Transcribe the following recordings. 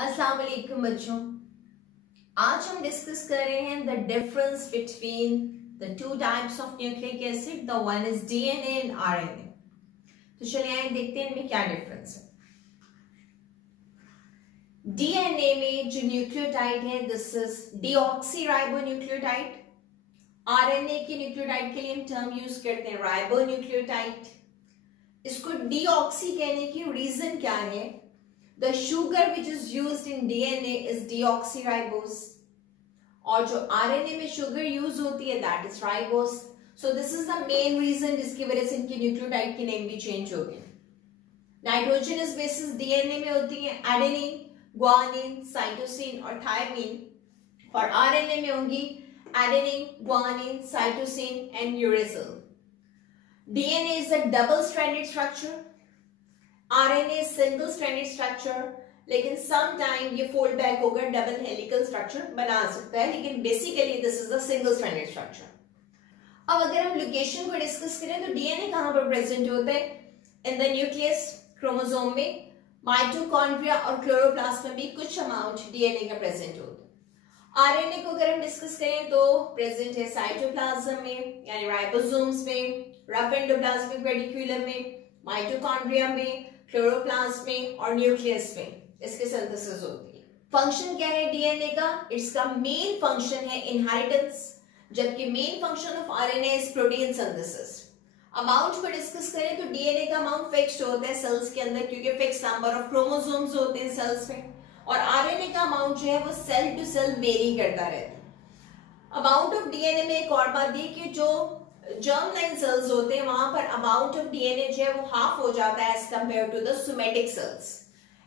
अस्सलाम वालेकुम बच्चों, आज हम डिस्कस कर रहे हैं the difference between the two types of nucleic acid. The one is DNA and RNA. तो चलिए आइए देखते हैं इनमें क्या डिफरेंस है। डीएनए में जो न्यूक्लियोटाइड है दिस इज डीऑक्सीराइबोन्यूक्लियोटाइड। आरएनए के न्यूक्लियोटाइड के लिए हम टर्म यूज करते हैं राइबोन्यूक्लियोटाइड। इसको डीऑक्सी कहने की रीजन क्या है? The sugar which is used in DNA is deoxyribose और जो RNA में sugar use होती है that is ribose. So this is the main reason जिसकी वजह से इनकी न्यूक्लियोटाइड की नेम भी चेंज हो गई। नाइट्रोजनस बेसिस DNA में होती है एडेनिन, ग्वानिन, साइटोसिन और थायमिन और RNA में होंगी adenine, guanine, cytosine and uracil. DNA is a double stranded structure, RNA single stranded structure, लेकिन सम टाइम ये फोल्ड बैक होकर डबल हेलिकल स्ट्रक्चर बना सकता है, लेकिन basically this is a single stranded structure. अब अगर हम लोकेशन को डिस्कस करें तो डीएनए कहां पर प्रेजेंट होता है? इन द न्यूक्लियस, क्रोमोसोम में, माइटोकॉन्ड्रिया और क्लोरोप्लास्ट में भी कुछ अमाउंट डीएनए का प्रेजेंट होता है। आरएनए को अगर हम डिस्कस करें तो प्रेजेंट है साइटोप्लाज्म में यानी राइबोसोम्स में, रफ एंडोप्लाज्मिक रेटिकुलम में, माइटोकॉन्ड्रिया में, क्लोरोप्लास्ट में और न्यूक्लियस में इसके सिंथेसिस होती है। फंक्शन क्या है डीएनए का? इसका मेन फंक्शन है इनहेरिटेंस, जबकि main function of RNA is protein synthesis. Amount को डिस्कस करें तो डीएनए का अमाउंट फिक्स्ड होता है सेल्स के अंदर, क्योंकि फिक्स नंबर ऑफ क्रोमोसोम्स होते हैं सेल्स में, और आरएनए का अमाउंट जो है वो सेल टू सेल वेरी करता रहता है। अमाउंट ऑफ डीएनए में एक और बात दी कि जो जर्म लाइन सेल्स होते हैं वहां पर अमाउंट ऑफ डीएनए जो है वो हाफ हो जाता है as compare to the somatic cells.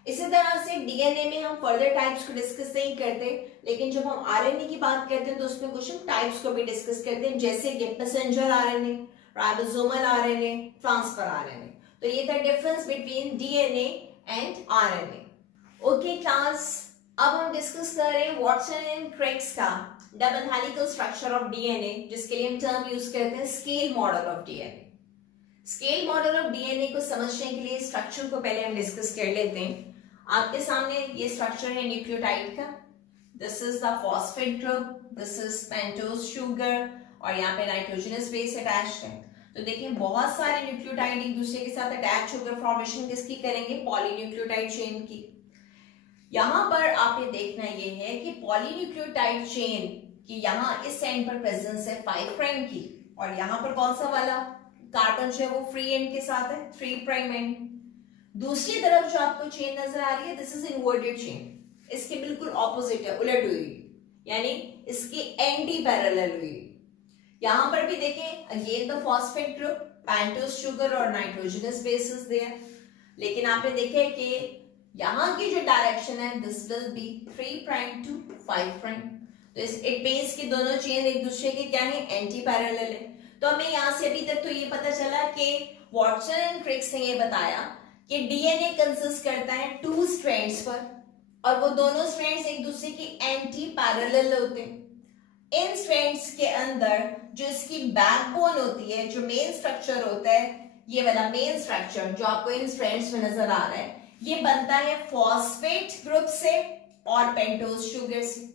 इसी तरह से डीएनए में हम फर्दर टाइप्स को डिस्कस नहीं करते, लेकिन जब हम आरएनए की बात करते हैं तो उसमें कुछ हम टाइप्स को भी डिस्कस करते हैं, जैसे कि messenger RNA, ribosomal RNA, transfer RNA. तो ये था difference between DNA and RNA. Okay class, अब हम डिस्कस कर रहे हैं वाटसन एंड क्रिक्स का double helical structure of DNA, जिसके लिए हम टर्म यूज करते हैं scale model of DNA. Scale model of DNA को समझने के लिए स्ट्रक्चर को पहले हम डिस्कस कर लेते हैं। आपके सामने ये स्ट्रक्चर है न्यूक्लियोटाइड का। This is the phosphate group, this is pentose sugar और यहाँ पे नाइट्रोजनस बेस अटैच्ड है। तो देखिए बहुत सारे न्यूक्लियोटाइड एक दूसरे के साथ अटैच होकर फॉर्मेशन किसकी करेंगे? पॉलीन्यूक्लियोटाइड चेन की। यहां पर आपने देखना ये है कि पॉलीन्यूक्लियोटाइड चेन कि यहाँ इस एंड पर प्रेजेंस है 5 प्राइम की, और यहाँ पर कौन सा वाला कार्बन जो है वो फ्री एंड के साथ है 3 प्राइम एंड। दूसरी तरफ जो आपको चेन नजर आ रही है दिस इज इन्वर्टेड चेन, इसके बिल्कुल ऑपोजिट है, उलट हुई, यानी इसकी एंटी पैरेलल हुई। यहां पर भी देखें again the phosphate group, pentose sugar और नाइट्रोजनस बेसिस देयर, लेकिन आपने देखे कि यहाँ की जो डायरेक्शन है this will be 3 prime to 5 prime. तो इट मींस कि दोनों चेन एक दूसरे के क्या है? एंटी पैरेलल है। तो हमें यहाँ से अभी तक तो ये पता चला कि वाटसन एंड क्रिक्स ने ये बताया कि डीएनए कंसिस्ट करता है 2 स्ट्रैंड्स पर, और वो दोनों स्ट्रैंड्स एक दूसरे की एंटी पैरेलल होते हैं। इन स्ट्रैंड्स के अंदर जो इसकी बैकबोन होती है, जो मेन स्ट्रक्चर होता है, ये वाला मेन स्ट्रक्चर जो आपको इन स्ट्रैंड्स में नजर आ रहा है, ये बनता है फॉस्फेट ग्रुप से और पेंटोज शुगर से,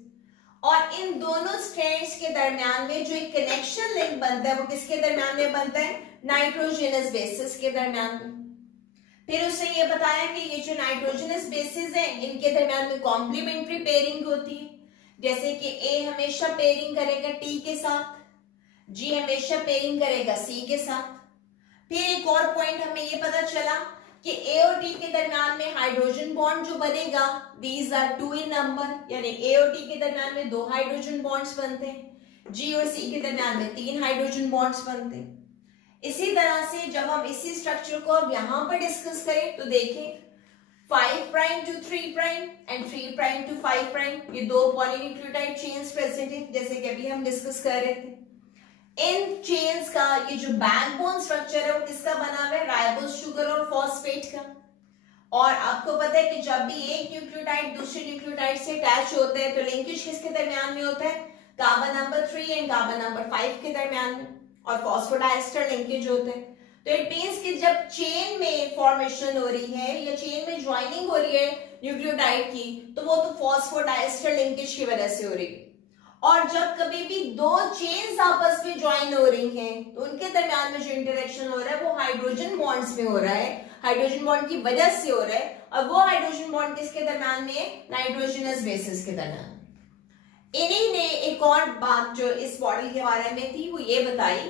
और इन दोनों स्ट्रैंड्स के दरमियान में जो एक कनेक्शन लिंक बनता है वो किसके दरमियान में बनता है? नाइट्रोजनस बेसिस के दरमियान में। फिर उसने ये बताया कि ये जो नाइट्रोजनस बेसिस है इनके दरमियान में कॉम्प्लीमेंट्री पेयरिंग होती है, जैसे कि ए हमेशा पेयरिंग करेगा टी के साथ, जी हमेशा पेयरिंग करेगा सी के साथ। फिर एक और पॉइंट हमें ये पता चला कि ए और टी के दरमियान में हाइड्रोजन बॉन्ड जो बनेगा दीज आर 2 इन नंबर, यानी ए और टी के दरमियान में 2 हाइड्रोजन बॉन्ड्स बनते हैं, जी और सी के दरमियान में 3 हाइड्रोजन बॉन्ड्स बनते हैं। इसी तरह से जब हम इसी स्ट्रक्चर को अब यहां पर डिस्कस करें तो देखें 5 prime to 3 prime and 3 prime to 5 prime, ये 2 पॉलीन्यूक्लियोटाइड चेन्स प्रेजेंट है, जैसे कि अभी हम डिस्कस कर रहे थे। इन चेन्स का ये जो बैकबोन स्ट्रक्चर है वो किसका बना हुआ है? राइबोज शुगर और फॉस्फेट का। और आपको पता है कि जब भी एक न्यूक्लियोटाइड दूसरे न्यूक्लियोटाइड से अटैच होते हैं तो लिंकेज किसके दरमियान में होता है? Carbon number 3 and carbon number 5 के दरमियान में, और फॉस्फोडाइस्टर लिंकेज होते हैं। तो इट मींस कि जब चेन में फॉर्मेशन हो रही है या चेन में ज्वाइनिंग हो रही है न्यूक्लियोटाइड की, तो वो तो फॉस्फोडाइस्टर लिंकेज की वजह से हो रही है। और जब कभी भी दो चेन्स आपस में ज्वाइन हो रही हैं तो उनके दरमियान में जो इंटरेक्शन हो रहा है वो हाइड्रोजन बॉन्ड्स में हो रहा है, हाइड्रोजन बॉन्ड की वजह से हो रहा है। और वो हाइड्रोजन बॉन्ड किसके दरमियान में? नाइट्रोजनस बेसिस के दरमियान। इन्हीं ने एक और बात जो इस मॉडल के बारे में थी वो ये बताई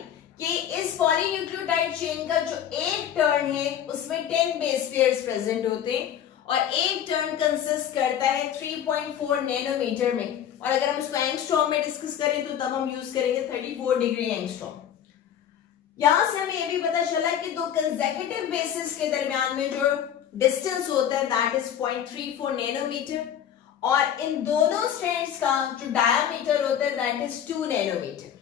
कि इस पॉलीन्यूक्लियोटाइड चेन का जो एक टर्न है उसमें 10 बेस पेयर्स प्रेजेंट होते हैं और एक टर्न कंसिस्ट करता है 3.4 नैनोमीटर में। और अगर हम उसको एंगस्ट्रॉम में डिस्कस करें तो तब हम यूज करेंगे 34 डिग्री एंगस्ट्रॉम। यहां से हमें ये भी पता चला कि दो कंसेक्यूटिव बेसिस के दरमियान में जो डिस्टेंस होता है दैट इज 0.34 नैनोमीटर और इन दोनों स्ट्रैंड्स का जो डायामीटर होता है दैट इज 2 नैनोमीटर।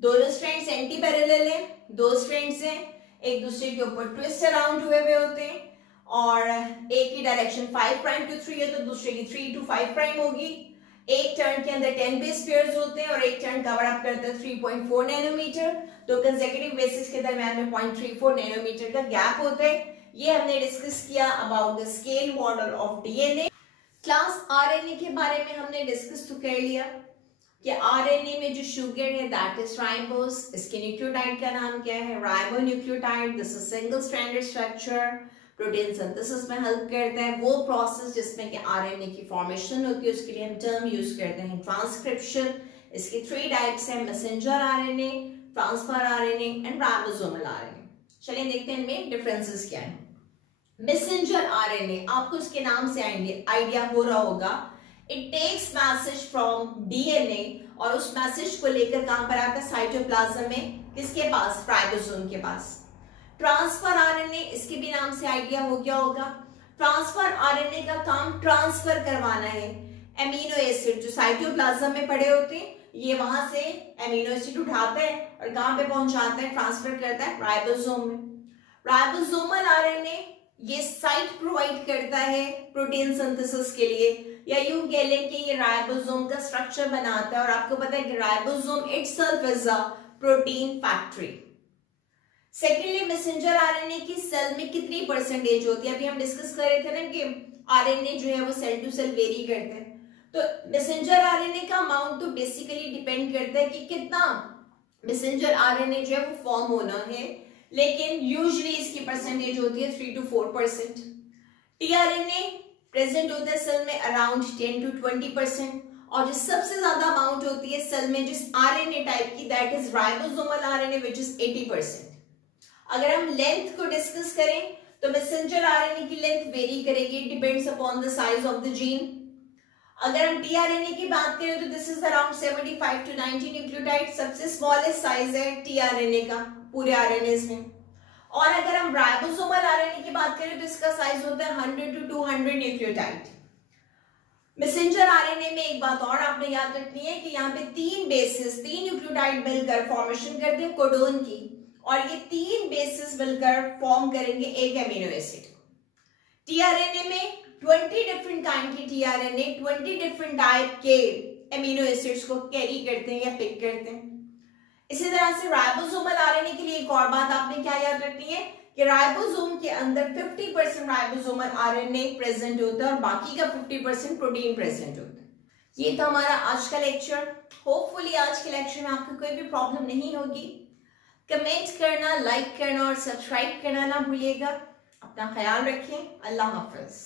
दोनों स्ट्रैंड्स एंटी पैरेलल हैं, दो स्ट्रैंड्स हैं, एक दूसरे के ऊपर ट्विस्ट अराउंड हुए हुए होते हैं और एक की डायरेक्शन 5 प्राइम टू 3 है तो दूसरे की 3 टू 5 प्राइम होगी। एक टर्न के अंदर 10 बेस पेयर्स होते हैं और एक टर्न कवर अप करता है 3.4 नैनोमीटर। तो कंसेक्यूटिव बेसिस के दरमियान में 0.34 नैनोमीटर का गैप होता है। ये हमने डिस्कस किया about the scale model of DNA. Class RNA के बारे में हमने डिस्कस तो कर लिया कि आरएनए में जो शुगर है दैट इज राइबोस। इसके न्यूक्लियोटाइड का नाम क्या है? Ribonucleotide. This is single stranded structure, protein synthesis में हेल्प करता है। वो प्रोसेस जिसमें कि आरएनए की फॉर्मेशन होती है उसके लिए हम टर्म यूज करते हैं ट्रांसक्रिप्शन। इसके 3 टाइप्स हैं, messenger RNA, transfer RNA and ribosomal RNA. चलिए देखते हैं इनमें डिफरेंसेस क्या है। मैसेंजर आरएनए, आपको इसके नाम से आइडिया हो रहा होगा, it takes message from DNA और उस मैसेज को लेकर कहां पर आता है? साइटोप्लाज्म में। किसके पास? राइबोसोम के पास। ट्रांसफर आरएनए, इसके भी नाम से आइडिया हो गया होगा। ट्रांसफर आरएनए का काम ट्रांसफर करवाना है एमिनो एसिड जो साइटोप्लाज्म में पड़े होते हैं, ये वहां से एमिनो एसिड उठाता है और कहां पे पहुंचाता है? ट्रांसफर करता है राइबोसोम में। राइबोसोमल आरएनए ये साइट प्रोवाइड करता है प्रोटीन सिंथेसिस के लिए, या यूं कह लें कि ये राइबोसोम का स्ट्रक्चर बनाता है। और आपको पता है कि ribosome itself is a protein factory. Secondly, messenger RNA की सेल में कितनी परसेंटेज होती है? अभी हम डिस्कस कर रहे थे ना कि आरएनए जो है वो सेल टू सेल वेरी करते हैं। तो मैसेंजर आरएनए का अमाउंट तो बेसिकली डिपेंड करता है कि कितना मैसेंजर आरएनए जो है वो फॉर्म होना है, लेकिन यूजुअली इसकी परसेंटेज होती है 3 to 4%। टीआरएनए प्रेजेंट होता है सेल में अराउंड 10 to 20% और जो सबसे ज्यादा अमाउंट होती है सेल में जिस आरएनए टाइप की that is ribosomal RNA which is 80%। अगर हम लेंथ को डिस्कस करें तो मैसेंजर आरएनए की लेंथ वेरी करेगी, depends upon the size of the gene. अगर हम टीआरएनए की बात करें तो this is around 75 to 90 nucleotide, सबसे स्मॉलेस्ट साइज है टीआरएनए का पूरे आरएनए में। और अगर हम राइबोसोमल आरएनए की बात करें तो इसका साइज होता है 100 to 200 न्यूक्लियोटाइड। मैसेंजर आरएनए में एक बात और आपने याद रखनी है कि यहाँ पे 3 बेसिस 3 न्यूक्लियोटाइड मिलकर फॉर्मेशन करते हैं कोडोन की, और ये 3 बेसिस मिलकर फॉर्म करेंगे एक एमिनो एसिड। टीआरएनए में 20 डिफरेंट काइंड की टीआरएनए 20 डिफरेंट टाइप के एमिनो एसिड्स को कैरी करते हैं या पिक करते हैं। इसी तरह से राइबोसोमल आरएनए के लिए एक और बात आपने क्या याद रखनी है कि राइबोसोम के अंदर 50% राइबोसोमल आरएनए प्रेजेंट होता है और बाकी का 50% प्रोटीन प्रेजेंट होता है। ये था हमारा आज का लेक्चर। होपफुली आज के लेक्चर में आपको कोई भी प्रॉब्लम नहीं होगी। कमेंट करना, लाइक करना और सब्सक्राइब करना ना भूलिएगा। अपना ख्याल रखें। अल्लाह हाफिज।